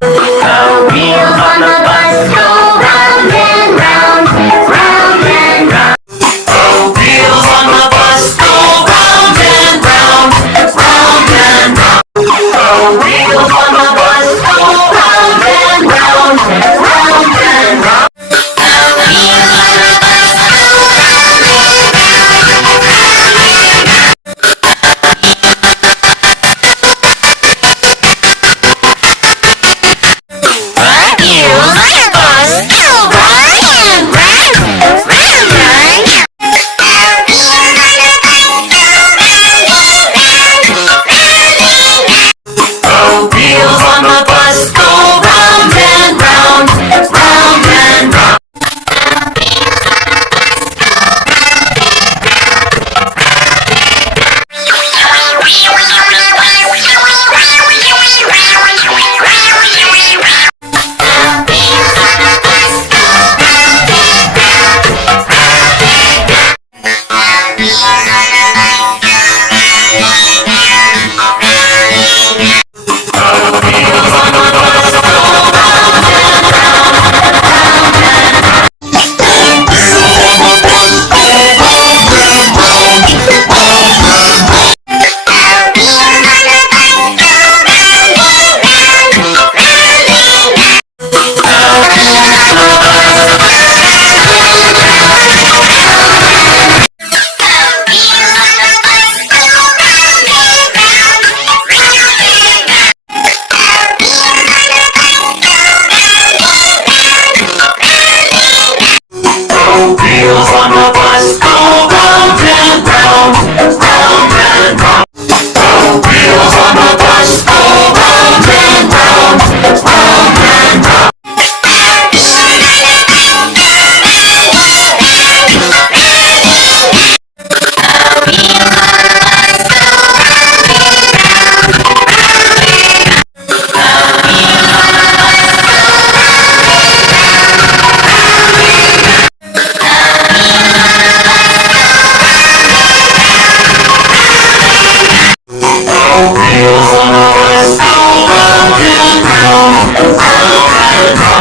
The wheels on the bus go round and round, round and round. The wheels on the bus go round and round, round and round. The wheels on the bus go round and round, round and round. Wheels on the bus go round and round, round and round. The wheels on the bus go round and round, round and round. Wheels on the bus go round and round, round and round.